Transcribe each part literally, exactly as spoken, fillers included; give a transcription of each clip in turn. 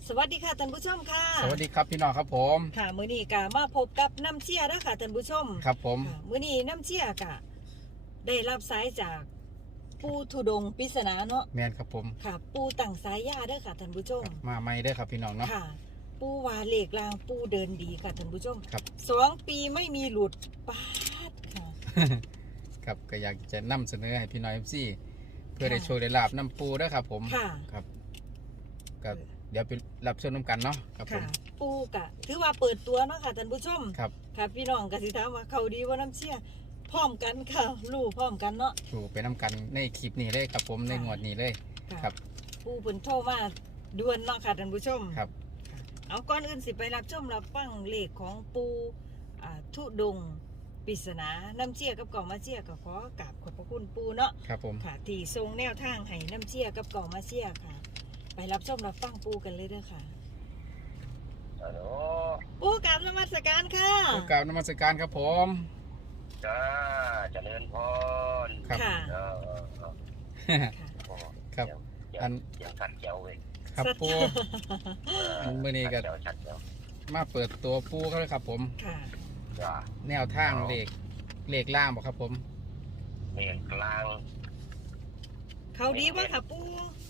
สวัสดีค่ะท่านผู้ชมค่ะสวัสดีครับพี่น้องครับผมค่ะมื้อนี้ก็มาพบกับน้ำเชี่ยแล้วค่ะท่านผู้ชมครับผมค่ะมื้อนี้น้ำเชี่ยก็ได้รับสายจากปู่ธุดงค์ปริศนาเนาะแมนครับผมค่ะปู่ตั้งสายยาเด้อค่ะท่านผู้ชมมาไม่ได้อครับพี่น้องเนาะค่ะ ปู่ว่าเลขลางปู่เดินดีค่ะท่านผู้ชมครับสองปีไม่มีหลุดปาดค่ะครับก็อยากจะนำเสนอให้พี่น้องเอฟซีเพื่อค่ะได้โชว์ได้ลาบน้ำปูด้วยครับผมค่ะครับก็เดี๋ยวไปรับชมน้ำกันเนาะครับผค่ะมปู่ก็ถือว่าเปิดตัวเนาะค่ะท่านผู้ชมครับค่ะพี่น้องก็สิถามว่าเขาดีว่าน้ำเชี่ยพร้อมกันค่ะรู้พร้อมกันเนาะถูกไปน้ำกันในคลิปนี้เลยครับผมในงวดนี้เลยค่ะครับปูเพิ่นโทรมาด่วนเนาะค่ะท่านผู้ชมครับเอาก่อนอื่นสิไปรับชมรับฟังเลขของปูอ่าทุดงค์ปริศนาน้ำเชี่ยกับเก่ามาเชี่ยก็ขอกราบขอบพระคุณปูเนาะครับผมค่ะที่ทรงแนวทางให้น้ำเชี่ยกับเก่ามาเชี่ยค่ะ ไปรับชมรับฟังปูกันเลยเด้อค่ะฮัลโหลปูกราบนมัสการค่ะขอกราบนมัสการครับผมจ้าเจริญพรครับค่ะเออเออเออค่ะโอ้ครับเสียงอันเสียงชัดเจ๋วเว้ยครับปูเอออันมื้อนี้ก็ชัดเจ๋วชัดเจ๋วมาเปิดตัวปูเขาเลยครับผมค่ะจ้าแนวทางเลขเลขล่างบอกครับผมเมฆกลางเขาดีป่ะค่ะปู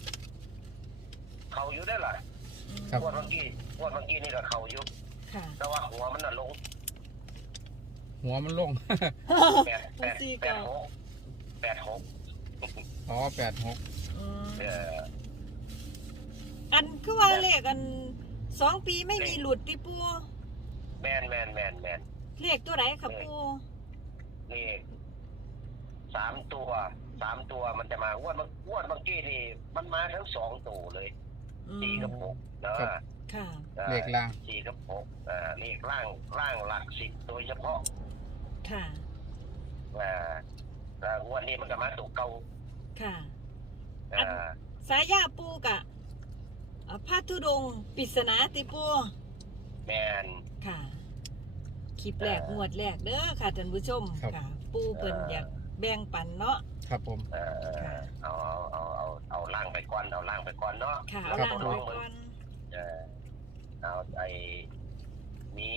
เขาอยู่ได้หรอครับพวดเมื่อกี้พวดเมื่อกี้นี่ก็เขาอยู่ค่ะแต่ว่าหัวมันน่ะลงหัวมันลงแปดแปดแปดหกแปดหกอ๋อแปดหกอืมเอออันคือว่าเลขอันสองปีไม่มีหลุดติปูแมนแมนแมนแมนเลขตัวไหนค่ะปูนี่สามตัวสามตัวมันจะมาอ้วนอ้วนเมื่อกี้นี่มันมาทั้งสองตัวเลยอืมสี่กับหกเนาะค่ะอ่าเลขล่างสี่กับหกอ่าเลขล่างล่างหลักสิบโดยเฉพาะค่ะอ่าอ่างวดนี้มันก็มาตุกเก่าค่ะอ่าสายยาปูกะอ่าพระธุดงค์ปริศนาติปูแมนค่ะ คลิปแรกเอ่องวดแรกเด้อค่ะท่านผู้ชมครับค่ะ ปูเพิ่นอยากแบ่งปันเนาะครับผมเอ่อเอาเอาเอาเอาเอาล่างไปก่อนเอาล่างไปก่อนเนาะค่ะแล้เอาวล่างก็ลไว้องมึงก่อนเออเอาไอ้มี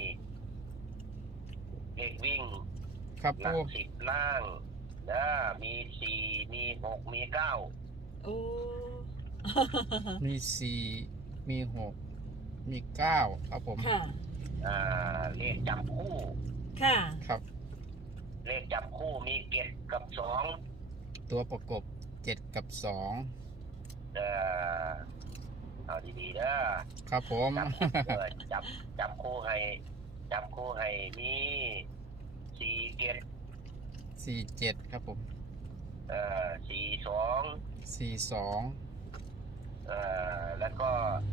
เลขวิ่งครับหลัปูกสิบล่างนะมีสี่มีหกมีเก้าโอ้มีสี่มีหกมีเก้าครับผมค่ะอ่าเลขจับคู่ค่ะครับเลขจับคู่มีเจ็ดกับสองตัวประกบเจ็ดกับสองเออเอาดีๆเด้อครับผมจับเออจับจับคู่ให้จับคู่ให้มีสี่เจ็ดสี่เจ็ดครับผมเอ่อสี่สองสี่สองเอ่อแล้วก็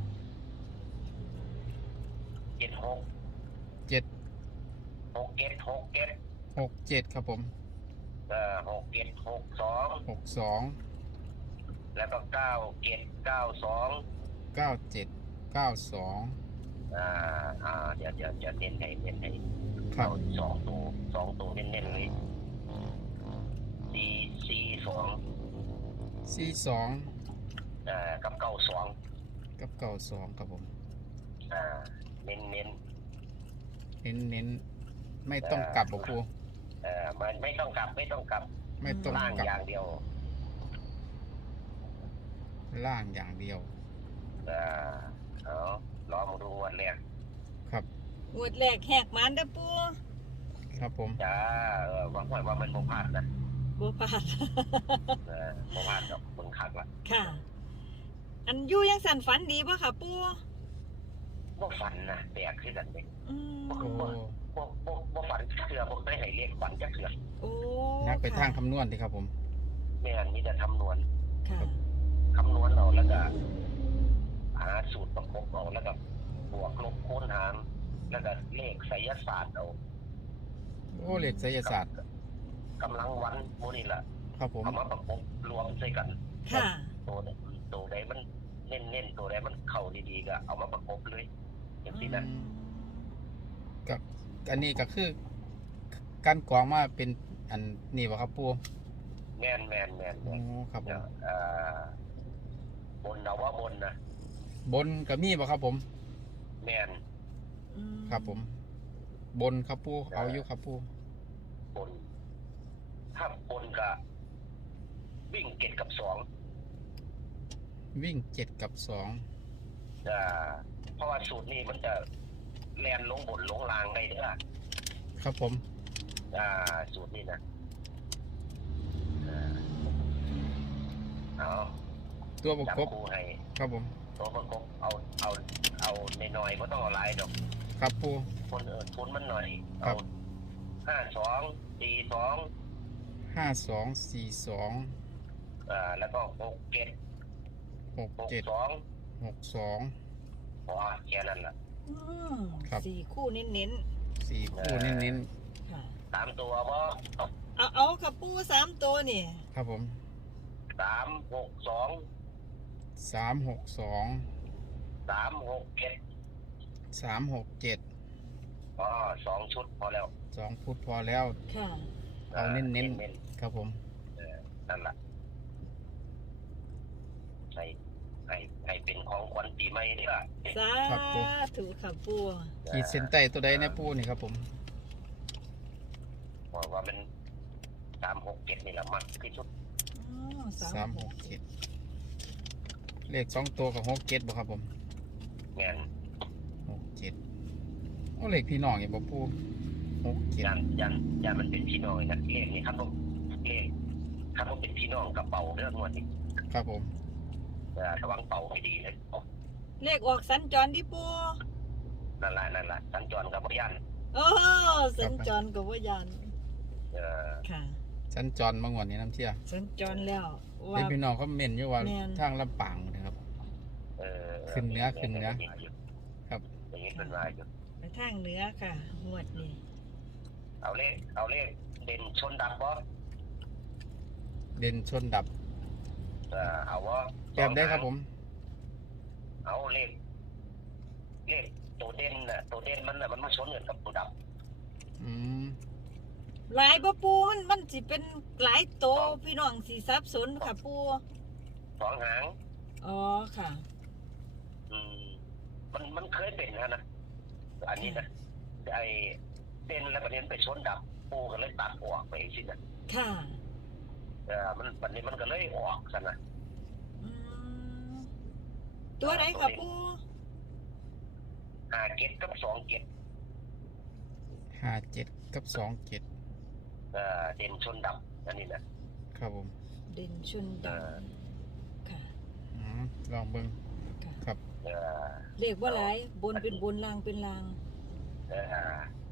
เจ็ดหกเจ็ดหกเจ็ดหกเจ็ดหกเจ็ดครับผมเอ่อหกเจ็ดหกสองหกสองแล้วก็เก้าเจ็ดเก้าสองเก้าเจ็ดเก้าสองอ่าอ่าเดี๋ยวเดี๋ยวเดี๋ยวเน้นให้เน้นให้ครับเอาสองตัวสองตัวเน้นๆเลยสี่สี่สองสี่สองเอ่อกับเก้าสองกับเก้าสองครับผมอ่าเน้นเน้นเน้นเน้นไม่ต้องกลับบอกครูเอ่อมันไม่ต้องกลับไม่ต้องกลับไม่ต้องล่างกลับอย่างเดียวล่างอย่างเดียวเอ่อเอาล้อมาดูงวันแรกครับงวดแรกแหกมันเด้อปูครับผมจ้าเออว่าว่าว่ามันโมพลาดนะบ่พลาดเออโมพลาดดอกมึงคักละค่ะ อันอยู่ยังสั่นฝันดีป่ะค่ะปูบ่ฝันนะแปลกขึ้นกันเลยอืมโอ้บ่บ่บ่ฝันจักเถื่อบ่ได้ให้เรียกฝันจักเถื่อโอ้นักไปค่ะทางคำนวณดีครับผมไม่งั้นมีแต่คำนวณค่ะคำนวณเอาแล้วก็หาสูตรประกบเอาแล้วก็บวกลบคูณหารแล้วก็เลขไสยศาสตร์เอาโอ้เลขไสยศาสตร์กำลังวันโมนี่แหละครับผมเอามาประกบรวมใส่กันค่ะตัวใดตัวใดมันเน้นๆตัวใดมันเข้าดีๆก็เอามาประกบเลยอย่างที่นั้นกับอันนี้ก็คือการกรองมาเป็นอันนี่วะครับปูแม่นแม่นแม่นโอ้แม่นครับผมเอ่อบนเอาว่าบนนะครับบนกับมีบ่ครับผมแม่นอืมครับผม บนครับปูเอาอยู่ครับปูบนถ้าบนก็วิ่งเจ็ดกับสองวิ่งเจ็ดกับสองอ่าเพราะว่าสูตรนี้มันจะแลนลงบนลงล่างได้เด้อครับผมอ่าสูตรนี้นะอ่าเอาตัวประจับกบคู่ให้ครับผมตัวประกบเอาเอาเอาในน้อยๆก็ต้องเอาหลายดอกครับปูคนเออคนมันหน่อยครัเอาบห้าสองสี่สองห้าสองสี่สองอ่าแล้วก็หกเจ็ดหกหกเจ็ดสองหกสองพอแค่นั้นแหละอืมครับสี่คู่เน้นสี่คู่เน้นๆค่ะสามตัวบ่เอาเอาค่ะปูสามตัวนี่ๆครับผมสามหกสองสามหกสองสามหกเจ็ดสามหกเจ็ดอ๋อสองชุดพอแล้วสองพุทพอแล้วค่ะเอาเน้นๆเน้นครับผมๆเออนั่นแหละให้ให้ให้เป็นของขวัญปีใหม่นี่ล่ะสาธุค่ะปูขีดเส้นใต้ตัวใดในปูนี่ครับผมเพราะว่ามันสามหกเจ็ดนี่แหละมักที่สุดอ๋อสามหกเจ็ดเลขสองตัวกับหกเจ็ดบ่ครับผมแม่นหกเจ็ดโอ้เลขพี่น้องอย่างบ่ปูหกเจ็ดยันยันยันมันเป็นพี่น้องนะเลขนี่ครับผมเลขครับผมเป็นพี่น้องกับเป่าเรื่องงวดนี้ครับผมเออระวังเป่าให้ดีเลยเลขออกสัญจรที่ปูนั่นแหละนั่นแหละสัญจรกับพยันโอ้สัญจรกับว่ายันเออค่ะสัญจรมางวดนี้น้ำเชี่ยสัญจรแล้วว่าเป็นพี่น้องเขาเม่นอยู่ว่าแม่นทางลำปางนะครับเออขึ้นเหนือขึ้นเหนือ ครับอย่างนี้เป็นว่าอยู่ไปทางเหนือค่ะงวดนี้เอาเลขเอาเลขเด่นชนดับบ่เด่นชนดับเออเอาว่าแบบได้ครับผมเอาเลขเลขตัวเด่นน่ะตัวเด่นมันน่ะมันมาชนกันกับตัวดับอืมหลายบ่ปูมันมันสิเป็นหลายโตวพี่น้องสิสับสนค่ะปูสองหางอ๋อค่ะอืมมันมันเคยเป็นฮะนะอันนี้นะไอเด่นแล้วประเด็นไปชนดับปูก็เลยตัดออกไปสินะค่ะเออมันวันนี้มันก็เลยออกซะนะอืมตัวไหนค่ะปูห้าเจ็ดกับสองเจ็ดห้าเจ็ดกับสองเจ็ดเออเด่นชนดับอันนี้นะครับผมเด่นชุนเอดัองค่ะอืมลองเบิ่งค่ะครับเออเลขว่าหลายบนเป็นบนล่างเป็นล่างเออ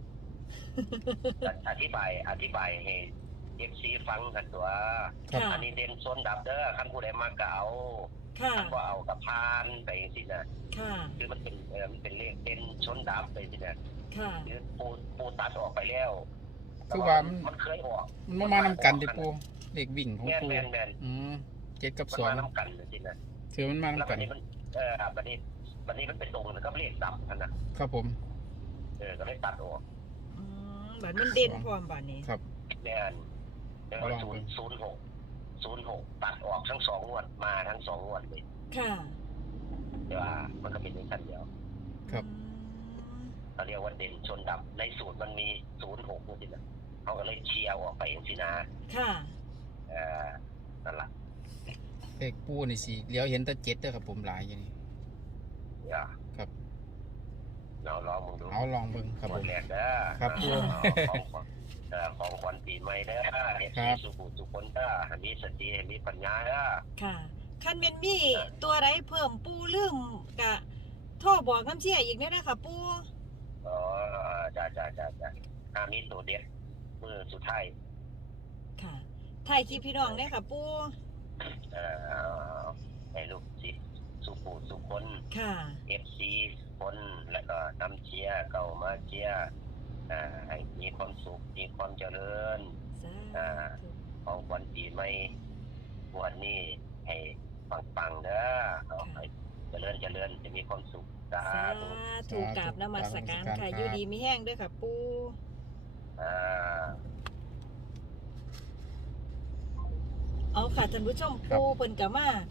อธิบายอธิบายให้เอฟซีฟังกันตัวครับค่ะอันนี้เด่นชนดับเด้อคันผู้ใดมาก็เอาค่ะคันบ่เอากับพานไปสินะค่ะคือมันเป็นเออมันเป็นเลขเด่นชนดับไปสินะค่ะคือปูปูตัดออกไปแล้วคือว่ามันมันเคยออกมันมานำกันดิปูเลขวิ่งของแม่นปูแม่นแม่นอืมเจ็ดกับมันสองมาน้ำกันสินะคือมันมาแล้วนำกัวัน นนี้มันเออวันนี้วันนี้มันเป็นตรงกับเลขดับนั่นนะครับผมเออก็เลยตัดออกอืมบัดมันเด่นพร้อมบัดนี้ครับแม่นแล้วลองศูดูนย์ศูนย์หกศูนย์หกตัดออกทั้งสองงวดมาทั้งสองงวดเลยค่ะแต่ว่ามันก็เป็นในชั้นเดียวครับอืมเขาเรียกว่าเด่นชนดับในสูตรมันมีศูนย์หกนี่สินะเขาก็เลยเชียร์ออกไปอย่างสินะค่ะเออนั่นแหละเลขปูนี่สิเลี้ยวเห็นแต่เจ็ดเด้อครับผมหลายอย่างนี้อย่าครับเราลองมึงดูเอาลองเบิ่งครับหมผดมแรกเด้อครับเออของขวัญเออของขวัญปีใหม่เด้อเอฟครัซีบสุขุสุขคนเด้อให้มีสติให้มีปัญญาเด้อค่ะคันเมนมีตัวไรเพิ่มปูลืมกะโทรบอกน้ำเชี่ยอีกเนี่ยนะคะปูอ๋อจ้าจ้าจ้าจ้าถ้ามีตัวเด็ดมือสุดท้ายค่ะถ่ายคลิปพี่น้องเนี่ยค่ะปูเอ่อให้ลูกศิษย์สุขุสุขคนค่ะเอฟซีคนแล้วก็น้ำเชียร์เก่ามาเชียร์อ่าให้มีความสุขมีความเจริญสาอ่าธุของขวัญปีใหม่วันนี้ให้ปังๆเด้อเอาให้เจริญเจริญจะมีความสุขสาสาธุธุกราบนมัสการค่ะอยู่ดีมีแห้งด้วยค่ะปูอ่าเอาค่ะท่านผู้ชมปูเพิ่นกะมา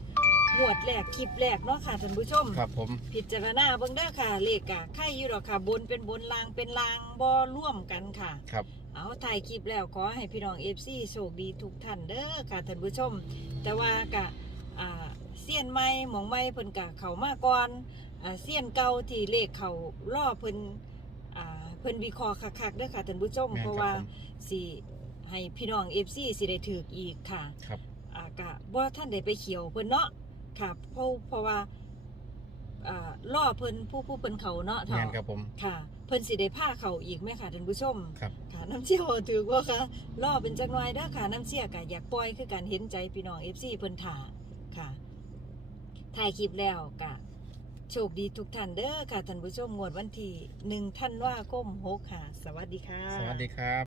งวดแรกคลิปแรกเนาะค่ะท่านผู้ชมครับผมพิจารณาเบิ่งเด้อค่ะเลขกะไข่อยู่ดอกค่ะบนเป็นบนลางเป็นลางบ่ร่วมกันค่ะครับเอาถ่ายคลิปแล้วขอให้พี่น้อง เอฟ ซี โชคดีทุกท่านเด้อค่ะท่านผู้ชม แต่ว่ากะอ่าเสี้ยนใหม่หมองใหม่เพิ่นกะเข้ามาก่อนอ่าเสี้ยนเก่าที่เลขเขาล่อเพิ่นอ่าเพิ่นวิเคราะห์คักๆเด้อค่ะท่านผู้ชมแม่นเพราะครับว่าผมสิให้พี่น้อง เอฟ ซี สิได้ถูกอีกค่ะครับอ่ากะบ่ท่านได้ไปเขียวเพิ่นเนาะค่ะเพราะเพราะว่าอ่าล่อเพิ่นผู้ผู้เพิ่นเขาเนาะแม่เฒ่านครับผมค่ะ เพิ่นสิได้พาเขาอีกไหมค่ะท่านผู้ชมครับค่ะน้ำเชี่ยวถือว่าค่ะล่อเป็นจักหน่อยเด้อค่ะน้ำเชี่ยกะอยากปล่อยคือการเห็นใจพี่น้อง เอฟ ซี เพิ่นถ่าค่ะถ่ายคลิปแล้วกะโชคดีทุกท่านเด้อค่ะท่านผู้ชมงวดวันที่หนึ่งธันวาคมหกค่ะ สวัสดีค่ะสวัสดีครับ